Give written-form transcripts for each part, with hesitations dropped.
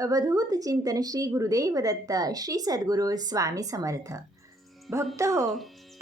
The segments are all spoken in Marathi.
अवधूत चिंतन श्री गुरुदेव दत्त श्री सद्गुरू स्वामी समर्थ भक्त हो.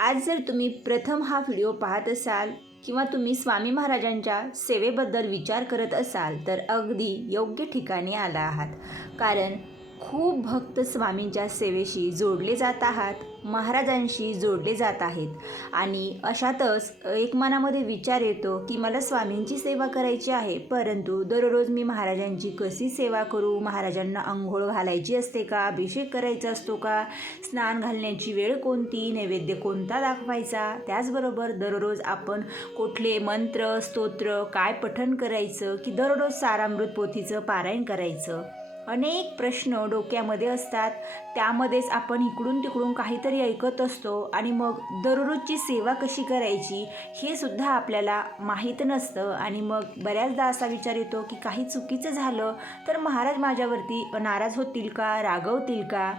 आज जर तुम्ही प्रथम हा व्हिडिओ पाहत असाल किंवा तुम्ही स्वामी महाराजांच्या सेवेबद्दल विचार करत असाल तर अगदी योग्य ठिकाणी आला आहात. कारण खूप भक्त स्वामींच्या सेवेशी जोडले जात आहात, महाराजांशी जोडले जात आहेत. आणि अशातच एक मनामध्ये विचार येतो की मला स्वामींची सेवा करायची आहे, परंतु दररोज मी महाराजांची कशी सेवा करू? महाराजांना अंघोळ घालायची असते का? अभिषेक करायचा असतो का? स्नान घालण्याची वेळ कोणती? नैवेद्य कोणता दाखवायचा? त्याचबरोबर दररोज आपण कुठले मंत्र स्तोत्र काय पठण करायचं की दररोज सारामृत पोथीचं पारायण करायचं? अनेक प्रश्न डोक्यामध्ये असतात. त्यामध्येच आपण इकडून तिकडून काहीतरी ऐकत असतो आणि मग दररोजची सेवा कशी करायची हे सुद्धा आपल्याला माहीत नसतं. आणि मग बऱ्याचदा असा विचार येतो की काही चुकीचं झालं तर महाराज माझ्यावरती नाराज होतील का, रागवतील का?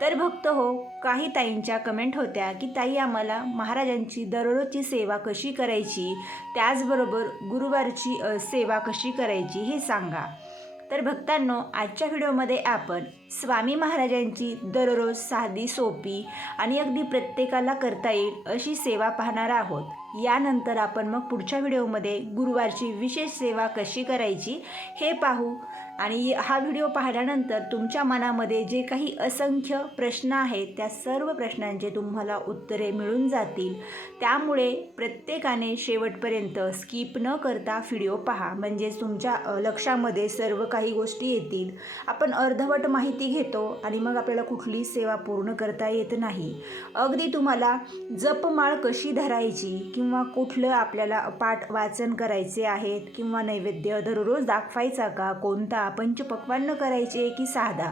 तर भक्त हो, काही ताईंच्या कमेंट होत्या की ताई आम्हाला महाराजांची दररोजची सेवा कशी करायची, त्याचबरोबर गुरुवारची सेवा कशी करायची हे सांगा. तर भक्तांनो, आजच्या व्हिडिओमध्ये आपण स्वामी महाराजांची दररोज साधी सोपी आणि अगदी प्रत्येकाला करता येईल अशी सेवा पाहणार आहोत. यानंतर आपण मग पुढच्या व्हिडिओमध्ये गुरुवारची विशेष सेवा कशी करायची हे पाहू. आणि हा व्हिडिओ पाहिल्यानंतर तुमच्या मनामध्ये जे काही असंख्य प्रश्न आहेत त्या सर्व प्रश्नांचे तुम्हाला उत्तरे मिळून जातील. त्यामुळे प्रत्येकाने शेवटपर्यंत स्किप न करता व्हिडिओ पहा, म्हणजेच तुमच्या लक्षामध्ये सर्व काही गोष्टी येतील. आपण अर्धवट माहिती घेतो आणि मग आपल्याला कुठली सेवा पूर्ण करता येत नाही. अगदी तुम्हाला जपमाळ कशी धरायची किंवा कुठलं आपल्याला पाठ वाचन करायचे आहेत किंवा नैवेद्य दररोज दाखवायचा का, कोणता पंचपक्वान्न करायचे की साधा,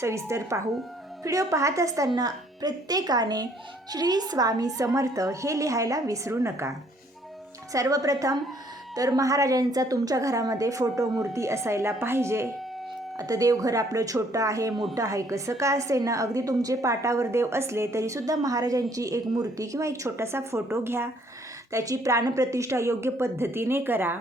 सविस्तर पाहू. व्हिडिओ पाहत असताना प्रत्येकाने श्री स्वामी समर्थ हे लिहायला विसरू नका. सर्वप्रथम तर महाराजांचा तुमच्या घरामध्ये फोटो मूर्ती असायला पाहिजे. आता देवघर आपलं छोटं आहे मोठं आहे कसं का असे ना, अगदी तुमचे पाटावर देव असले तरीसुद्धा महाराजांची एक मूर्ती किंवा एक छोटासा फोटो घ्या. त्याची प्राणप्रतिष्ठा योग्य पद्धतीने करा.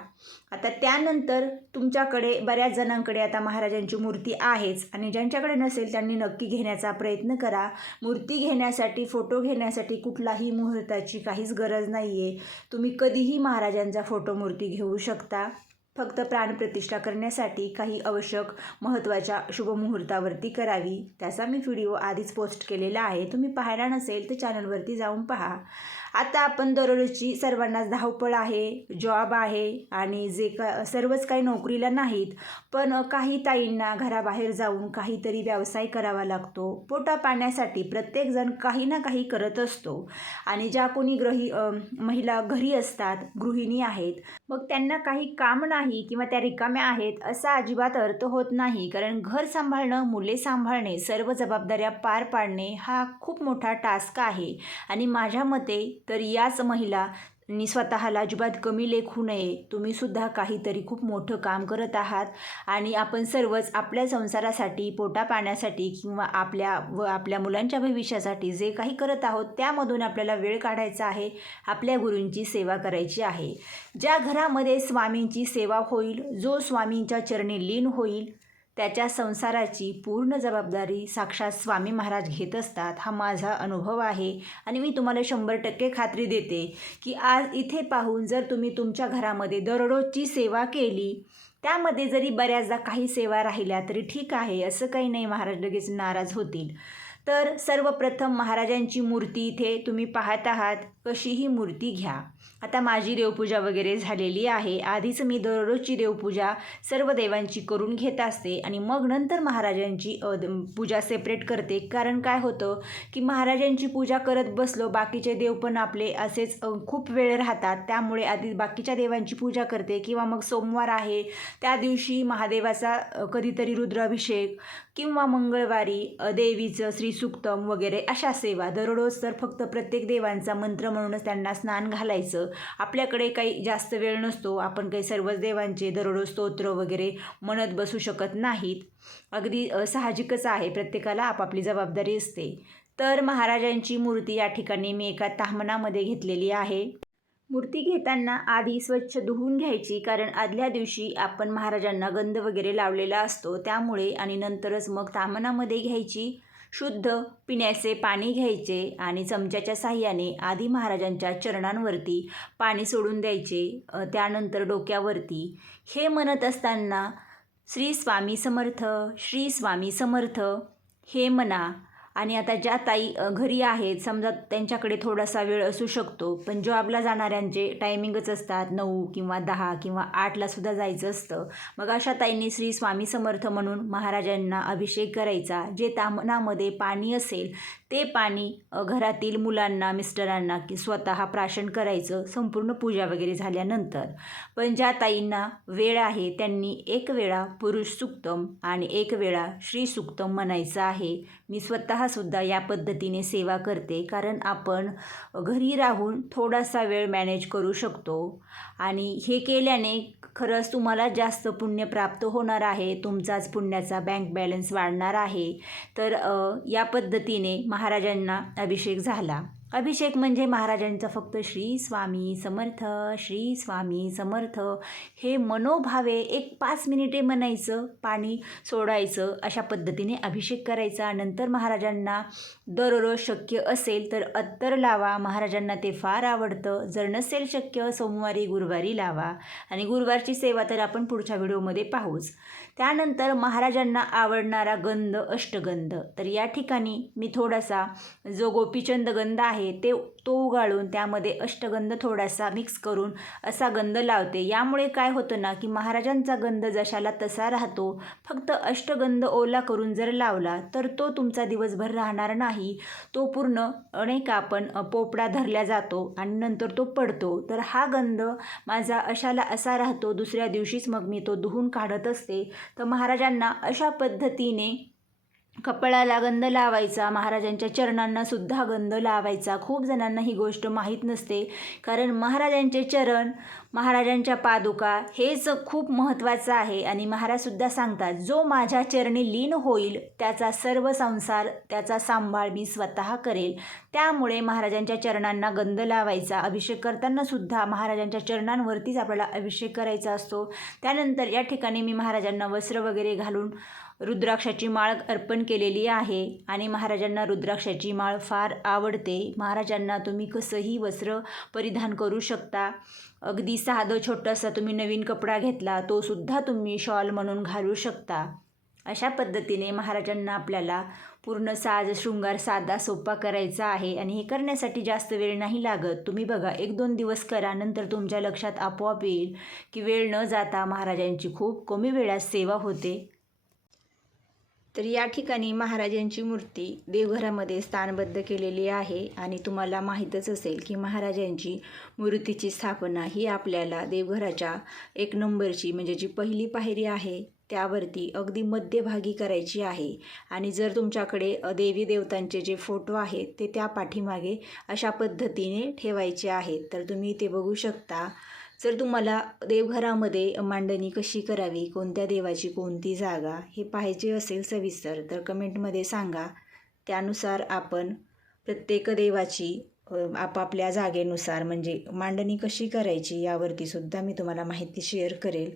आता त्यानंतर तुमच्याकडे बऱ्याच जणांकडे आता महाराजांची मूर्ती आहेच आणि ज्यांच्याकडे नसेल त्यांनी नक्की घेण्याचा प्रयत्न करा. मूर्ती घेण्यासाठी, फोटो घेण्यासाठी कुठलाही मुहूर्ताची काहीच गरज नाही आहे. तुम्ही कधीही महाराजांचा फोटो मूर्ती घेऊ शकता. फक्त प्राणप्रतिष्ठा करण्यासाठी काही आवश्यक महत्त्वाच्या शुभमुहूर्तावरती करावी. त्याचा मी व्हिडिओ आधीच पोस्ट केलेला आहे, तुम्ही पाहायला नसेल तर चॅनलवरती जाऊन पहा. आता आपण दररोजची सर्वांनाच धावपळ आहे, जॉब आहे आणि सर्वच काही नोकरीला नाहीत, पण काही ताईंना घराबाहेर जाऊन काहीतरी व्यवसाय करावा लागतो. पोटा पाण्यासाठी प्रत्येकजण काही ना काही करत असतो. आणि ज्या कोणी महिला घरी असतात, गृहिणी आहेत, मग त्यांना काही काम नाही किंवा त्या रिकाम्या आहेत असा अजिबात अर्थ होत नाही. कारण घर सांभाळणं, मुले सांभाळणे, सर्व जबाबदाऱ्या पार पाडणे हा खूप मोठा टास्क आहे. आणि माझ्या मते तर याच महिलांनी स्वतःला अजिबात कमी लेखू नये. तुम्हीसुद्धा काहीतरी खूप मोठं काम करत आहात आणि आपण सर्वच आपल्या संसारासाठी, पोटा पाण्यासाठी किंवा आपल्या मुलांच्या भविष्यासाठी जे काही करत आहोत त्यामधून आपल्याला वेळ काढायचा आहे, आपल्या गुरूंची सेवा करायची आहे. ज्या घरामध्ये स्वामींची सेवा होईल, जो स्वामींच्या चरणी लीन होईल, त्याच्या संसाराची पूर्ण जबाबदारी साक्षात स्वामी महाराज घेत असतात. हा माझा अनुभव आहे आणि मी तुम्हाला 100% खात्री देते की आज इथे पाहून जर तुम्ही तुमच्या घरामध्ये दररोजची सेवा केली, त्यामध्ये जरी बऱ्याचदा काही सेवा राहिल्या तरी ठीक आहे, असं काही नाही महाराज लगेच नाराज होतील. तर सर्वप्रथम महाराजांची मूर्ती इथे तुम्ही पाहत आहात, कशीही मूर्ती घ्या. आता माझी देवपूजा वगैरे झालेली आहे. आधीच मी दररोजची देवपूजा सर्व देवांची करून घेत असते आणि मग नंतर महाराजांची पूजा सेपरेट करते. कारण काय होतं की महाराजांची पूजा करत बसलो, बाकीचे देव पण आपले असेच खूप वेळ राहतात. त्यामुळे आधी बाकीच्या देवांची पूजा करते किंवा मग सोमवार आहे त्या दिवशी महादेवाचा कधीतरी रुद्राभिषेक किंवा मंगळवारी देवीचं श्रीसूक्तम वगैरे अशा सेवा. दररोज तर फक्त प्रत्येक देवांचा मंत्र म्हणूनच त्यांना स्नान घालायचं. आपल्याकडे काही जास्त वेळ नसतो, आपण काही सर्वच देवांचे दररोज स्तोत्र वगैरे म्हणत बसू शकत नाहीत. अगदी साहजिकच आहे, प्रत्येकाला आपापली जबाबदारी असते. तर महाराजांची मूर्ती या ठिकाणी मी एका ताम्हणामध्ये घेतलेली आहे. मूर्ती घेताना आधी स्वच्छ धुवून घ्यायची, कारण आदल्या दिवशी आपण महाराजांना गंध वगैरे लावलेला असतो त्यामुळे, आणि नंतरच मग तामनामध्ये घ्यायची. शुद्ध पिण्याचे पाणी घ्यायचे आणि चमच्याच्या साह्याने आधी महाराजांच्या चरणांवरती पाणी सोडून द्यायचे, त्यानंतर डोक्यावरती. हे म्हणत असताना श्री स्वामी समर्थ, श्री स्वामी समर्थ हे म्हणा. आणि आता ज्या ताई घरी आहेत, समजा त्यांच्याकडे थोडासा वेळ असू शकतो, पण जॉबला जाणाऱ्यांचे टायमिंगच असतात 9 किंवा 10 किंवा 8ला सुद्धा जायचं असतं. मग अशा ताईंनी श्री स्वामी समर्थ म्हणून महाराजांना अभिषेक करायचा. जे तामनामध्ये पाणी असेल ते पाणी घरातील मुलांना, मिस्टरांना की स्वतः प्राशन करायचं संपूर्ण पूजा वगैरे झाल्यानंतर. पण ज्या ताईंना वेळ आहे त्यांनी एक वेळा पुरुष सुक्तम आणि एक वेळा श्री सुक्तम म्हणायचं आहे. मी स्वतःसुद्धा या पद्धतीने सेवा करते, कारण आपण घरी राहून थोडासा वेळ मॅनेज करू शकतो आणि हे केल्याने खरंच तुम्हाला जास्त पुण्य प्राप्त होणार आहे. तुमचाच पुण्याचा बँक बॅलन्स वाढणार आहे. तर या पद्धतीने महाराजांना अभिषेक झाला. अभिषेक म्हणजे महाराजांचा फक्त श्री स्वामी समर्थ, श्री स्वामी समर्थ हे मनोभावे 1-5 मिनिटे म्हणायचं, पाणी सोडायचं, अशा पद्धतीने अभिषेक करायचा. नंतर महाराजांना दररोज शक्य असेल तर अत्तर लावा, महाराजांना ते फार आवडतं. जर नसेल शक्य सोमवारी गुरुवारी लावा, आणि गुरुवारची सेवा तर आपण पुढच्या व्हिडिओमध्ये पाहूच. त्यानंतर महाराजांना आवडणारा गंध अष्टगंध. तर या ठिकाणी मी थोडासा जो गोपीचंद गंध आहे तो उगाळून त्यामध्ये अष्टगंध थोडासा मिक्स करून असा गंध लावते. यामुळे काय होतं ना की महाराजांचा गंध जशाला तसा राहतो. फक्त अष्टगंध ओला करून जर लावला तर तो तुमचा दिवसभर राहणार नाही. तो पूर्ण नाही का आपण पोपडा धरला जातो आणि नंतर तो पडतो. तर हा गंध माझा अशाला असा राहतो. दुसऱ्या दिवशीच मग मी तो धुवून काढत असते. तर महाराजांना अशा पद्धतीने कपाळाला गंध लावायचा, महाराजांच्या चरणांना सुद्धा गंध लावायचा. खूप जणांना ही गोष्ट माहीत नसते, कारण महाराजांचे चरण, महाराजांच्या पादुका हेच खूप महत्त्वाचं आहे. आणि महाराजसुद्धा सांगतात, जो माझ्या चरणी लीन होईल त्याचा सर्व संसार, त्याचा सांभाळ मी स्वतः करेल. त्यामुळे महाराजांच्या चरणांना गंध लावायचा. अभिषेक करताना सुद्धा महाराजांच्या चरणांवरतीच आपल्याला अभिषेक करायचा असतो. त्यानंतर या ठिकाणी मी महाराजांना वस्त्र वगैरे घालून रुद्राक्षाची माळ अर्पण केलेली आहे. आणि महाराजांना रुद्राक्षाची माळ फार आवडते. महाराजांना तुम्ही कसंही वस्त्र परिधान करू शकता. अगदी साधं छोटंसं तुम्ही नवीन कपडा घेतला तो सुद्धा तुम्ही शॉल म्हणून घालू शकता. अशा पद्धतीने महाराजांना आपल्याला पूर्ण साज शृंगार साधा सोपा करायचा आहे. आणि हे करण्यासाठी जास्त वेळ नाही लागत. तुम्ही बघा 1-2 दिवस करा, नंतर तुमच्या लक्षात आपोआप येईल की वेळ न जाता महाराजांची खूप कमी वेळात सेवा होते. तर या ठिकाणी महाराजांची मूर्ती देवघरामध्ये स्थानबद्ध केलेली आहे. आणि तुम्हाला माहीतच असेल की महाराजांची मूर्तीची स्थापना ही आपल्याला देवघराच्या 1 नंबरची म्हणजे जी पहिली पायरी आहे त्यावरती अगदी मध्यभागी करायची आहे. आणि जर तुमच्याकडे देवी देवतांचे जे फोटो आहेत ते त्या पाठीमागे अशा पद्धतीने ठेवायचे आहेत. तर तुम्ही ते बघू शकता. जर तुम्हाला देवघरामध्ये मांडणी कशी करावी, कोणत्या देवाची कोणती जागा हे पाहायचे असेल सविस्तर, तर कमेंटमध्ये सांगा. त्यानुसार आपण प्रत्येक देवाची आपापल्या जागेनुसार म्हणजे मांडणी कशी करायची यावरती सुद्धा मी तुम्हाला माहिती शेअर करेल.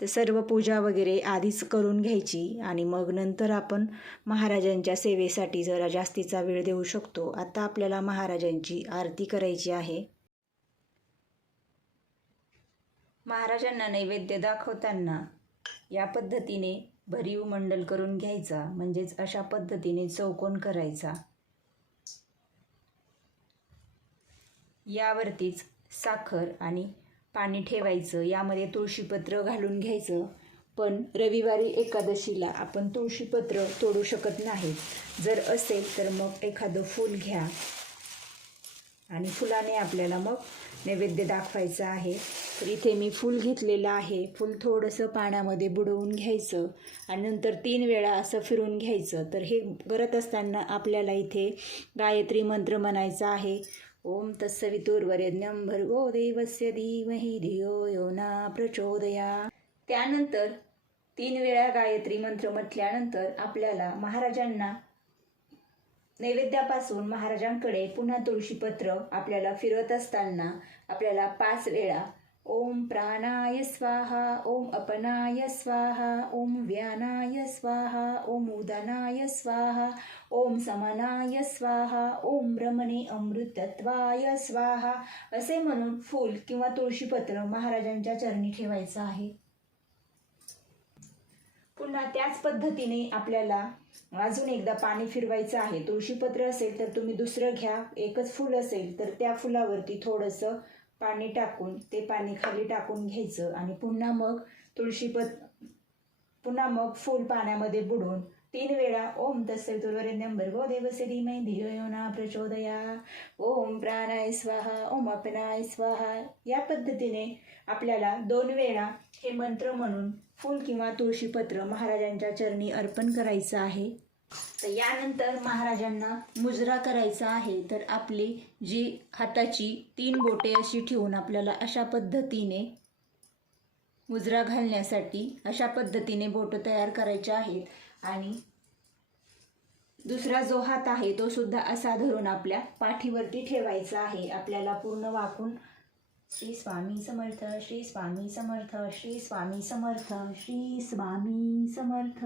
तर सर्व पूजा वगैरे आधीच करून घ्यायची आणि मग नंतर आपण महाराजांच्या सेवेसाठी जरा जास्तीचा वेळ देऊ शकतो. आता आपल्याला महाराजांची आरती करायची आहे. महाराजांना नैवेद्य दाखवताना या पद्धतीने भरीव मंडल करून घ्यायचा, म्हणजेच अशा पद्धतीने चौकोन करायचा. यावरतीच साखर आणि पाणी ठेवायचं. यामध्ये तुळशीपत्र घालून घ्यायचं. पण रविवारी एकादशीला आपण तुळशीपत्र तोडू शकत नाही. जर असेल तर मग एखादं फूल घ्या आणि फुलाने आपल्याला मग नैवेद्य दाखवायचा आहे. तर इथे मी फूल घेतलेलं आहे. फूल थोडंसं पाण्यामध्ये बुडवून घ्यायचं आणि नंतर 3 वेळा असं फिरून घ्यायचं. तर हे करत असताना आपल्याला इथे गायत्री मंत्र म्हणायचा आहे. ओम तत्सवितुर्वरेण्यं भर्गो देवस्य धीमहि धियो यो न प्रचोदयात्. त्यानंतर 3 वेळा गायत्री मंत्र म्हटल्यानंतर आपल्याला महाराजांना नैवेद्यापासून महाराजांकडे पुन्हा तुळशीपत्र आपल्याला फिरवत असताना आपल्याला 5 वेळा ओम प्राणाय स्वाहा, ओम अपनाय स्वाहा, ओम व्यानाय स्वाहा, ओम उदानाय स्वाहा, ओम समनाय स्वाहा, ओम ब्रह्मणे अमृतत्वाय स्वाहा असे म्हणून फूल किंवा तुळशीपत्र महाराजांच्या चरणी ठेवायचं आहे. पुन्हा त्याच पद्धतीने आपल्याला अजून एकदा पाणी फिरवायचं आहे. तुळशीपत्र असेल तर तुम्ही दुसरं घ्या, एकच फूल असेल तर त्या फुलावरती थोडंसं पाणी टाकून ते पाणी खाली टाकून घ्यायचं आणि पुन्हा मग फूल पाण्यामध्ये बुडवून 3 वेळा ओम तत्सवितुर्वरेण्यं भर्गो देवस्य धीमहि धियो यो न प्रचोदयात्, ओम प्राणाय स्वाहा, ओम अपनाय स्वाहा या पद्धतीने आपल्याला 2 वेळा हे मंत्र म्हणून फूल किंवा तुळशीपत्र महाराजांच्या चरणी अर्पण करायचं आहे. तर यानंतर महाराजांना मुजरा करायचा आहे. तर आपली जी हाताची 3 बोटे अशी ठेवून आपल्याला अशा पद्धतीने मुजरा घालण्यासाठी अशा पद्धतीने बोट तयार करायचे आहेत आणि दुसरा जो हात आहे तो सुद्धा असा धरून आपल्या पाठीवरती ठेवायचा आहे. आपल्याला पूर्ण वाकून श्री स्वामी समर्थ, श्री स्वामी समर्थ, श्री स्वामी समर्थ, श्री स्वामी समर्थ.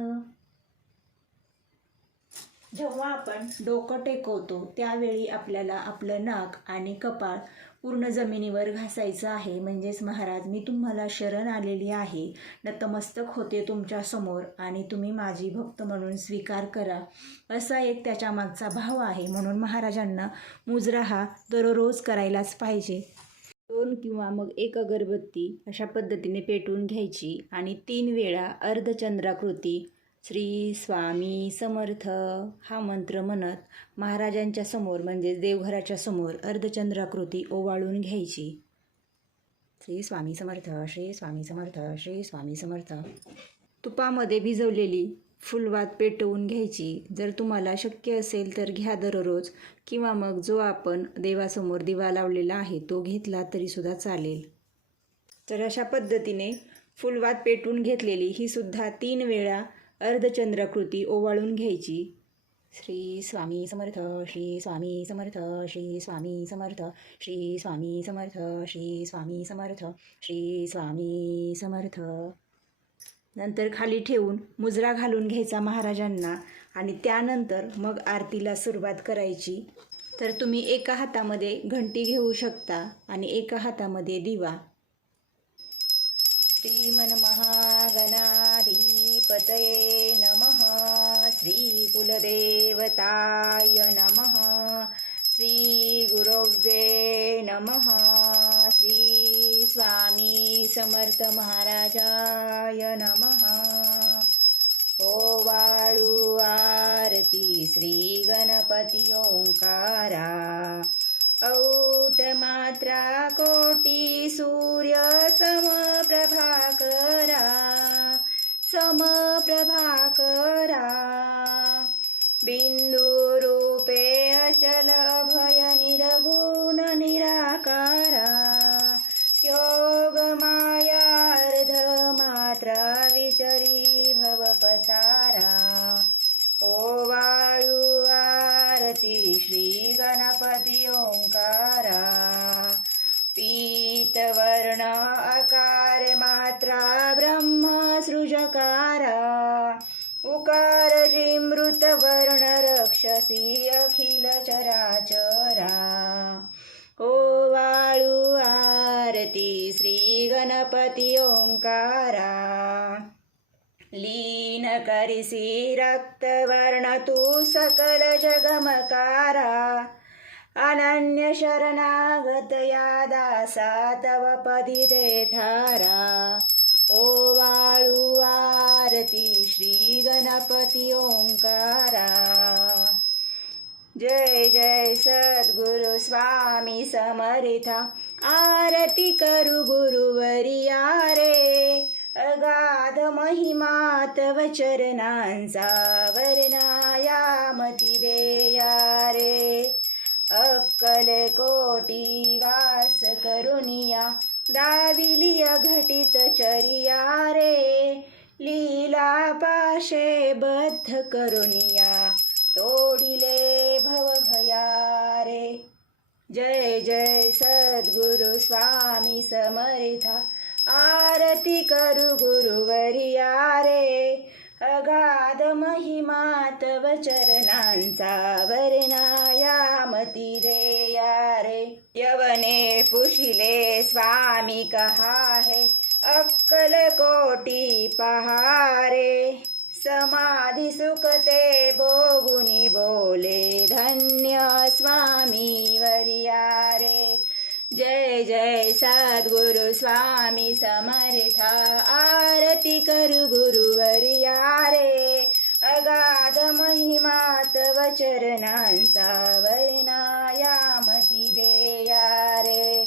जेव्हा आपण डोकं टेकवतो त्यावेळी आपल्याला आपलं नाक आणि कपाळ पूर्ण जमिनीवर घासायचं आहे. म्हणजेच महाराज मी तुम्हाला शरण आलेली आहे, नतमस्तक होते तुमच्यासमोर आणि तुम्ही माझी भक्त म्हणून स्वीकार करा, असा एक त्याच्या मागचा भाव आहे. म्हणून महाराजांना मुजरा हा दररोज करायलाच पाहिजे. 2 किंवा मग 1 अगरबत्ती अशा पद्धतीने पेटवून घ्यायची आणि 3 वेळा अर्धचंद्राकृती श्री स्वामी समर्थ हा मंत्र म्हणत महाराजांच्या समोर म्हणजे देवघराच्या समोर अर्धचंद्राकृती ओवाळून घ्यायची. श्री स्वामी समर्थ, श्री स्वामी समर्थ, श्री स्वामी समर्थ. तुपामध्ये भिजवलेली फुलवात पेटवून घ्यायची. जर तुम्हाला शक्य असेल तर घ्या दररोज, किंवा मग जो आपण देवासमोर दिवा लावलेला आहे तो घेतला तरीसुद्धा चालेल. तर अशा पद्धतीने फुलवात पेटवून घेतलेली ही सुद्धा 3 वेळा अर्धचंद्राकृती ओवाळून घ्यायची. श्री स्वामी समर्थ, श्री स्वामी समर्थ, श्री स्वामी समर्थ, श्री स्वामी समर्थ, श्री स्वामी समर्थ, श्री स्वामी समर्थ. नंतर खाली ठेवून मुजरा घालून घ्यायचा महाराजांना आणि त्यानंतर मग आरतीला सुरुवात करायची. तर तुम्ही एका हातामध्ये घंटी घेऊ शकता आणि एका हातामध्ये दिवा. श्रीमन्महागणाधिपतये नमः, श्रीकुलदेवताय नमः, श्रीगुरवे नमः, श्री स्वामी समर्थ महाराजाय नमः. ओवाळू आरती श्री गणपती ओंकारा, औट मात्रा कोटी सूर्य समप्रभाकरा, समप्रभाकरा. बिंदु रूपे अचल भय निर्गुण निराकारा, योग माया अर्ध मात्रा विचरी भव पसारा. ओवाळू आरती श्री गणपती ओंकारा, पीतवर्ण आकार मात्रा ब्रह्म सृजकारा, उकार जिमृत वर्ण रक्षसी अखिल चराचरा. ओवाळू आरती श्री गणपती ओंकारा, लीन करिसी रक्तवर्ण तू सकल जगमकारा. अनन्य शरणागत या दासा तव पदी दे थारा. ओवाळू आरती श्री गणपती ओंकारा. जय जय सद्गुरु स्वामी समर्था, आरती करू गुरुवरिया रे. अगाध महिमा तव चरणांचा वर्णाया मती देया रे. अक्कल कोटी वास करुनिया, दाविली अघटित चरिया रे. लीला पाशे बद्ध करुनिया, तोडिले भव भया रे. जय जय सद्गुरु स्वामी समर्था. आरती करू गुरुवर्या रे. अगाध महिमा तव चरणांचा वर्णायामती देया रे. यवने पुशिले स्वामी कहा है, अक्कल कोटी पहारे. समाधी सुखते भोगुनी बोले, धन्य स्वामी वर्या रे. जय जय सद्गुरु स्वामी समर्था. आरती करू गुरुवर्या रे. अगाध महिमा तव चरणांचा वर्णायामती देया रे.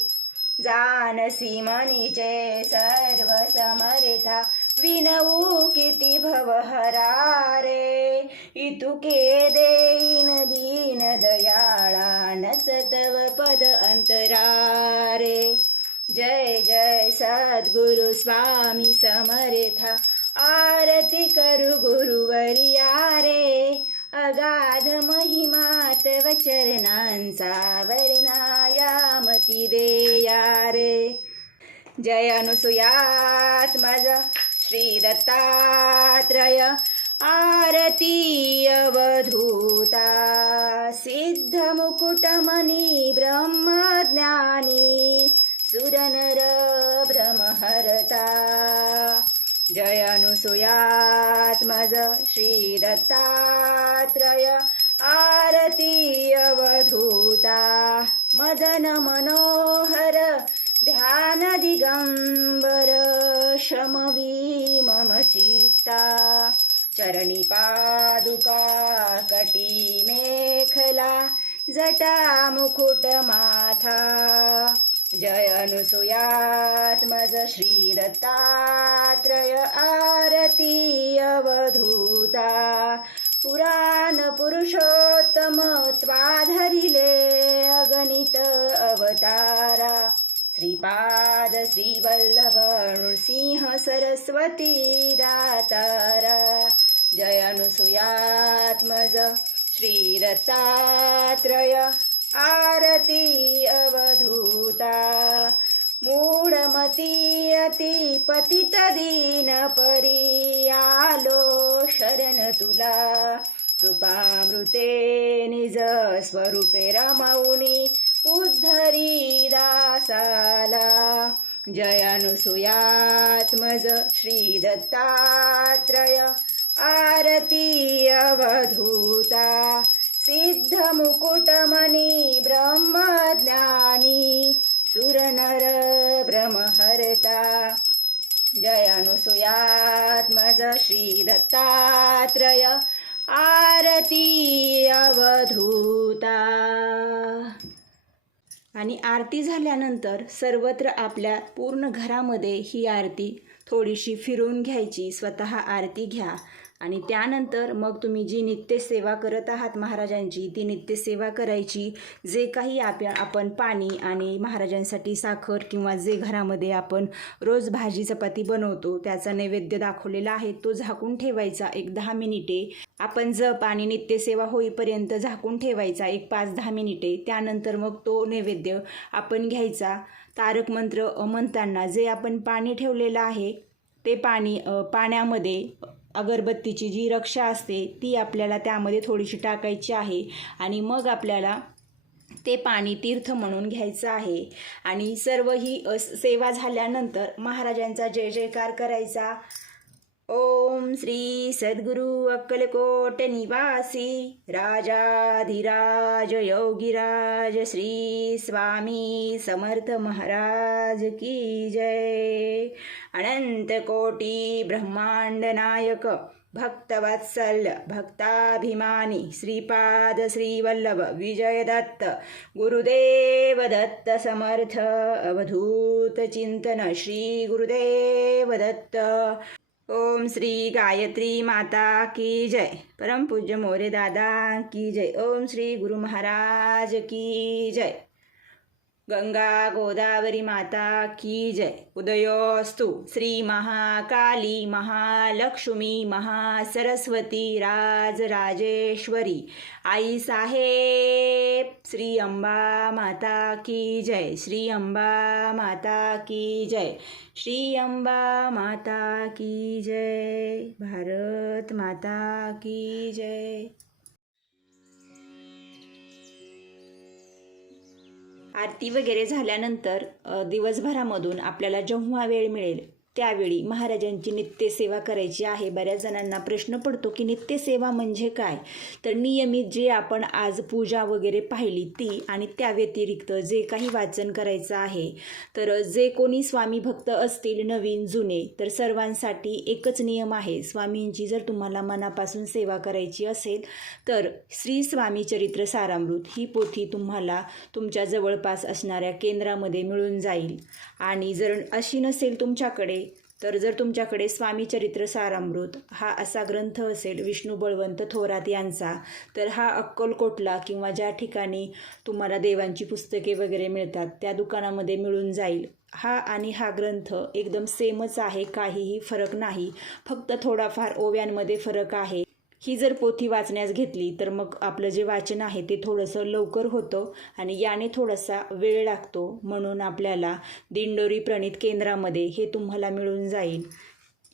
जानसी मनीचे सर्व समर्था, विनवू किती भवहरा रे. इतुके देईन दीन दयाळा, नसतव पद अंतरा रे. जय जय सद्गुरु स्वामी समर्था. आरती करू गुरुवर्या रे. अगाध महिमा तव चरणांचा वर्णायामती देया रे. जय अनुसूयात्मज श्री दत्तात्रय. आरती अवधूता. सिद्ध मुकुटमणि ब्रह्मज्ञानी, सुरनर भ्रमहरता. जय अनुसूयात्मज श्री दत्तात्रय. आरती अवधूता. मदन मनोहर ध्यान दिगंबर, शमवी मम चित्ता. चरणी पादुका कटी मेखला, जटा मुकुट माथा. जय अनुसूयात्मज श्री दत्तात्रय. आरती अवधूता. पुराण पुरुषोत्तम त्वाधरिले, अगणित अवतारा. श्रीपाद श्रीवल्लभ नृसिंह सरस्वती दातारा. जय अनुसूयात्मज श्री दत्तात्रय. आरती अवधूता. मूढमती अति पतित दीन परी, आलो शरण तुला. कृपामृते निज स्वरूपे रमौनी, उद्धरी दासाला. जय अनुसूयात्मज श्री दत्तात्रय. आरती अवधूता. सिद्ध मुकुटमणि ब्रह्मज्ञानी, सुरनर भ्रमहरता. जय अनुसूयात्मज श्री दत्तात्रय. आरती अवधूता. आणि आरती झाल्यानंतर सर्वत्र आपल्या पूर्ण घरामध्ये ही आरती थोडीशी फिरवून घ्यायची. स्वतः आरती घ्या आणि त्यानंतर मग तुम्ही जी नित्यसेवा करत आहात महाराजांची, ती नित्यसेवा करायची. जे काही आपण पाणी आणि महाराजांसाठी साखर किंवा जे घरामध्ये आपण रोज भाजी चपाती बनवतो त्याचा नैवेद्य दाखवलेला आहे तो झाकून ठेवायचा. एक 10 मिनिटे आपण जप आणि नित्यसेवा होईपर्यंत झाकून ठेवायचा, एक 5-10 मिनिटे. त्यानंतर मग तो नैवेद्य आपण घ्यायचा. तारक मंत्र म्हणताना जे आपण पाणी ठेवलेलं आहे ते पाण्यामध्ये अगरबत्तीची जी रक्षा असते ती आपल्याला त्यामध्ये थोडीशी टाकायची आहे आणि मग आपल्याला ते पाणी तीर्थ म्हणून घ्यायचं आहे. आणि सर्व ही सेवा झाल्यानंतर महाराजांचा जय जयकार करायचा. ओम श्री सद्गुरु अक्कलकोट निवासी राजाधिराज योगीराज श्री स्वामी समर्थ महाराज की जय. अनंत कोटी ब्रह्मांड नायक भक्तवत्सल भक्ताभिमानी श्रीपाद श्रीवल्लभ विजय दत्त गुरुदेव दत्त समर्थ अवधूत चिंतन श्री गुरुदेव दत्त. ओम श्री गायत्री माता की जय. परम पूज्य मोरे दादा की जय. ओम श्री गुरु महाराज की जय. गंगा गोदावरी माता की जय. उदयोस्तु श्री महाकाली महालक्ष्मी महासरस्वती राजराजेश्वरी आई साहेब श्री अंबा माता की जय. श्री अंबा माता की जय. श्री अंबा माता की जय. भारत माता की जय. आरती वगैरे झाल्यानंतर दिवसभरामधून आपल्याला जेव्हा वेळ मिळेल त्यावेळी महाराजांची नित्यसेवा करायची आहे. बऱ्याच जणांना प्रश्न पडतो की नित्यसेवा म्हणजे काय. तर नियमित जे आपण आज पूजा वगैरे पाहिली ती आणि त्या व्यतिरिक्त जे काही वाचन करायचं आहे. तर जे कोणी स्वामी भक्त असतील नवीन जुने तर सर्वांसाठी एकच नियम आहे. स्वामींची जर तुम्हाला मनापासून सेवा करायची असेल तर श्री स्वामी चरित्र सारामृत ही पोथी तुम्हाला तुमच्या जवळपास असणाऱ्या केंद्रामध्ये मिळून जाईल. आणि जर अशी नसेल तुमच्याकडे तर जर तुमच्याकडे स्वामी चरित्र सारामृत हा असा ग्रंथ असेल विष्णू बळवंत थोरात यांचा तर हा अक्कलकोटला किंवा ज्या ठिकाणी तुम्हाला देवांची पुस्तके वगैरे मिळतात त्या दुकानामध्ये मिळून जाईल. हा आणि हा ग्रंथ एकदम सेमच आहे, काहीही फरक नाही, फक्त थोडाफार ओव्यांमध्ये फरक आहे. ही जर पोथी वाचण्यास घेतली तर मग आपलं जे वाचन आहे ते थोडंसं लवकर होतं आणि याने थोडासा वेळ लागतो. म्हणून आपल्याला दिंडोरी प्रणीत केंद्रामध्ये हे तुम्हाला मिळून जाईल.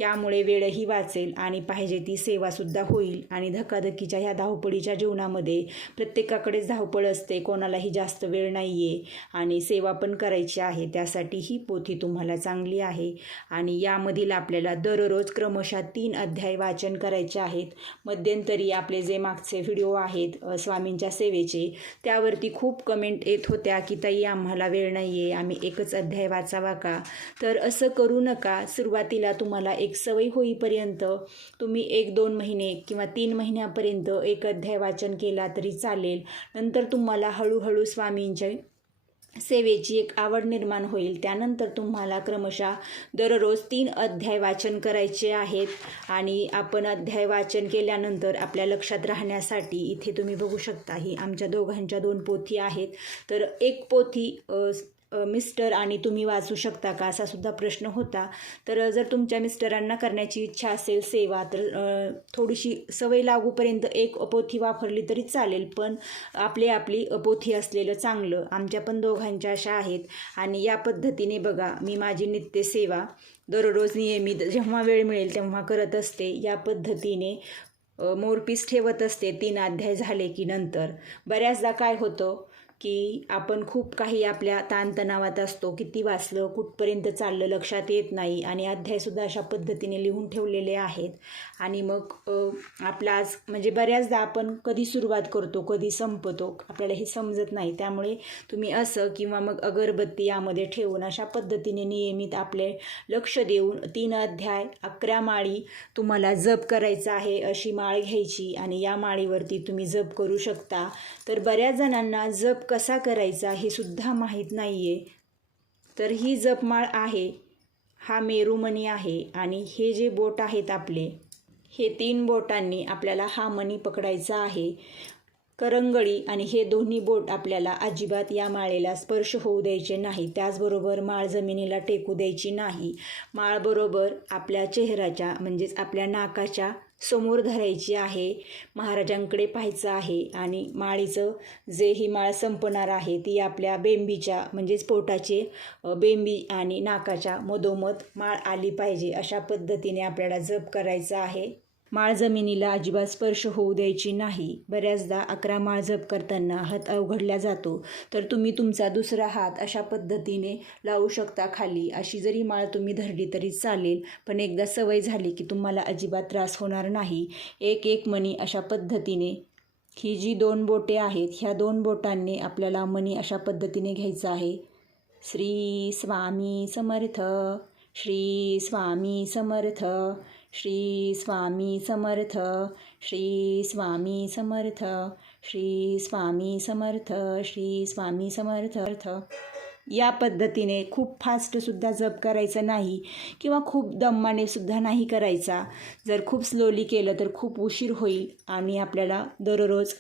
यामुळे वेळही वाचेल आणि पाहिजे ती सेवासुद्धा होईल. आणि धकाधकीच्या ह्या धावपळीच्या जीवनामध्ये प्रत्येकाकडेच धावपळ असते, कोणालाही जास्त वेळ नाही आहे आणि सेवा पण करायची आहे. त्यासाठी ही पोथी तुम्हाला चांगली आहे. आणि यामधील आपल्याला दररोज क्रमशः 3 अध्याय वाचन करायचे आहेत. मध्यंतरी आपले जे मागचे व्हिडिओ आहेत स्वामींच्या सेवेचे त्यावरती खूप कमेंट येत होत्या की ताई आम्हाला वेळ नाही आहे, आम्ही एकच अध्याय वाचावा का. तर असं करू नका. सुरुवातीला तुम्हाला एक सवय होईपर्यंत तुम्ही 1-2 महिने किंवा 3 महिन्यापर्यंत एक अध्याय वाचन केला तरी चालेल. नंतर तुम्हाला हळूहळू स्वामींच्या सेवेची एक आवड निर्माण होईल. त्यानंतर तुम्हाला क्रमशः दररोज 3 अध्याय वाचन करायचे आहेत. आणि आपण अध्याय वाचन केल्यानंतर आपल्या लक्षात राहण्यासाठी इथे तुम्ही बघू शकता ही आमच्या दोघांच्या 2 पोथी आहेत. तर एक पोथी मिस्टर आणि तुम्ही वाचू शकता का असा सुद्धा प्रश्न होता. तर जर तुमच्या मिस्टरांना करण्याची इच्छा असेल सेवा तर थोडीशी सवय लागूपर्यंत एक पोथी वापरली तरी चालेल, पण आपली पोथी असलेलं चांगलं. आमच्या पण दोघांच्या अशा आहेत. आणि या पद्धतीने बघा मी माझी नित्यसेवा दररोज नियमित जेव्हा वेळ मिळेल तेव्हा करत असते. या पद्धतीने मोरपीस ठेवत असते 3 अध्याय झाले की नंतर. बऱ्याचदा काय होतं की आपण खूप काही आपल्या ताणतणावात असतो, किती वाचलं कुठपर्यंत चाललं लक्षात येत नाही आणि अध्यायसुद्धा अशा पद्धतीने लिहून ठेवलेले आहेत. आणि मग आपला आज म्हणजे बऱ्याचदा आपण कधी सुरुवात करतो कधी संपतो आपल्याला हे समजत नाही. त्यामुळे तुम्ही असं किंवा मग अगरबत्ती यामध्ये ठेवून अशा पद्धतीने नियमित आपले लक्ष देऊन 3 अध्याय 11 माळी तुम्हाला जप करायचा आहे. अशी माळ घ्यायची आणि या माळीवरती तुम्ही जप करू शकता. तर बऱ्याच जणांना जप कसा करायचा हे सुद्धा माहीत नाही आहे. तर ही जपमाळ आहे, हा मेरूमणी आहे आणि हे जे बोट आहेत आपले हे 3 बोटांनी आपल्याला हा मणी पकडायचा आहे. करंगळी आणि हे दोन्ही बोट आपल्याला अजिबात या माळेला स्पर्श होऊ द्यायचे नाही. त्याचबरोबर माळ जमिनीला टेकू द्यायची नाही. माळ बरोबर आपल्या चेहऱ्याच्या म्हणजेच आपल्या नाकाच्या समोर धरायची आहे. महाराजांकडे पाहायचं आहे आणि माळीचं जे ही माळ संपणार आहे ती आपल्या बेंबीच्या म्हणजेच पोटाचे बेंबी आणि नाकाच्या मधोमध माळ आली पाहिजे. अशा पद्धतीने आपल्याला जप करायचा आहे. माळ जमिनीला अजिबात स्पर्श होऊ द्यायची नाही. बऱ्याचदा 11 माळ जप करताना हात अवघडला जातो, तर तुम्ही तुमचा दुसरा हात अशा पद्धतीने लावू शकता खाली. अशी जरी माळ तुम्ही धरली तरी चालेल, पण एकदा सवय झाली की तुम्हाला अजिबात त्रास होणार नाही. एक मणी अशा पद्धतीने ही जी 2 बोटे आहेत ह्या 2 बोटांनी आपल्याला मणी अशा पद्धतीने घ्यायचा आहे. श्री स्वामी समर्थ, श्री स्वामी समर्थ, श्री स्वामी समर्थ, श्री स्वामी समर्थ, श्री स्वामी समर्थ, श्री स्वामी समर्थ. या पद्धतीने खूप फास्टसुद्धा जप करायचं नाही किंवा खूप दमानेसुद्धा नाही करायचा. जर खूप स्लोली केलं तर खूप उशीर होईल आणि आपल्याला दररोज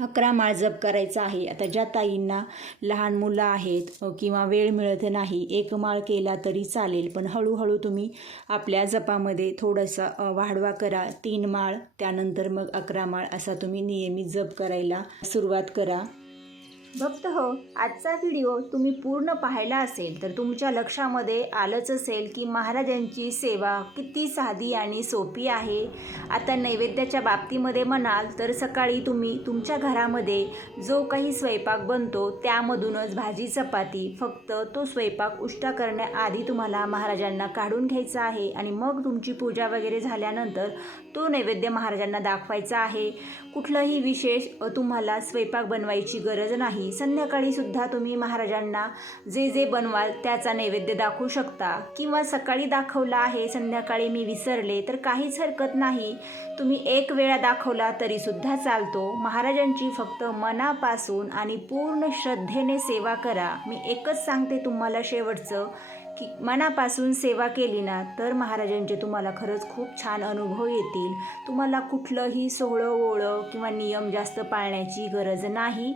11 माळ जप करायचा आहे. आता ज्या ताईंना लहान मुलं आहेत किंवा वेळ मिळत नाही, 1 माळ केला तरी चालेल, पण हळूहळू तुम्ही आपल्या जपामध्ये थोडासा वाढवा करा. 3 माळ, त्यानंतर मग 11 माळ असा तुम्ही नियमित जप करायला सुरुवात करा. भक्त हो, आजचा व्हिडिओ तुम्ही पूर्ण पाहिला असेल तर तुमच्या लक्षामध्ये आलंच असेल की महाराजांची सेवा किती साधी आणि सोपी आहे. आता नैवेद्याच्या बाबतीमध्ये म्हणाल तर सकाळी तुम्ही तुमच्या घरामध्ये जो काही स्वयंपाक बनतो त्यामधूनच भाजी चपाती, फक्त तो स्वयंपाक उष्टा करण्याआधी तुम्हाला महाराजांना काढून घ्यायचा आहे आणि मग तुमची पूजा वगैरे झाल्यानंतर तो नैवेद्य महाराजांना दाखवायचा आहे. कुठलंही विशेष तुम्हाला स्वयंपाक बनवायची गरज नाही. संध्याकाळी सुद्धा तुम्ही महाराजांना जे जे बनवाल त्याचा नैवेद्य दाखवू शकता, किंवा सकाळी दाखवला आहे संध्याकाळी मी विसरले तर काहीच हरकत नाही. तुम्ही 1 वेळा दाखवला तरी सुद्धा चालतो. महाराजांची फक्त मनापासून आणि पूर्ण श्रद्धेने सेवा करा. मी एकच सांगते तुम्हाला शेवटचं, की मनापासून सेवा केली ना तर महाराजांचे तुम्हाला खरंच खूप छान अनुभव येतील. तुम्हाला कुठलंही सोहळं ओळं किंवा नियम जास्त पाळण्याची गरज नाही.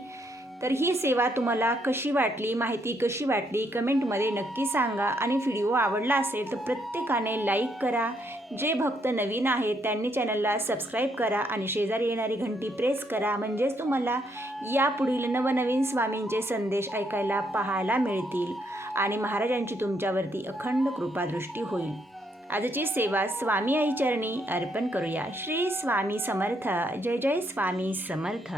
तर ही सेवा तुम्हाला कशी वाटली, माहिती कशी वाटली कमेंटमध्ये नक्की सांगा. आणि व्हिडिओ आवडला असेल तर प्रत्येकाने लाईक करा. जे भक्त नवीन आहेत त्यांनी चॅनलला सबस्क्राईब करा आणि शेजारी येणारी घंटी प्रेस करा, म्हणजेच तुम्हाला यापुढील नवनवीन स्वामींचे संदेश ऐकायला पाहायला मिळतील आणि महाराजांची तुमच्यावरती अखंड कृपादृष्टी होईल. आजची सेवा स्वामी आई चरणी अर्पण करूया. श्री स्वामी समर्थ. जय जय स्वामी समर्थ.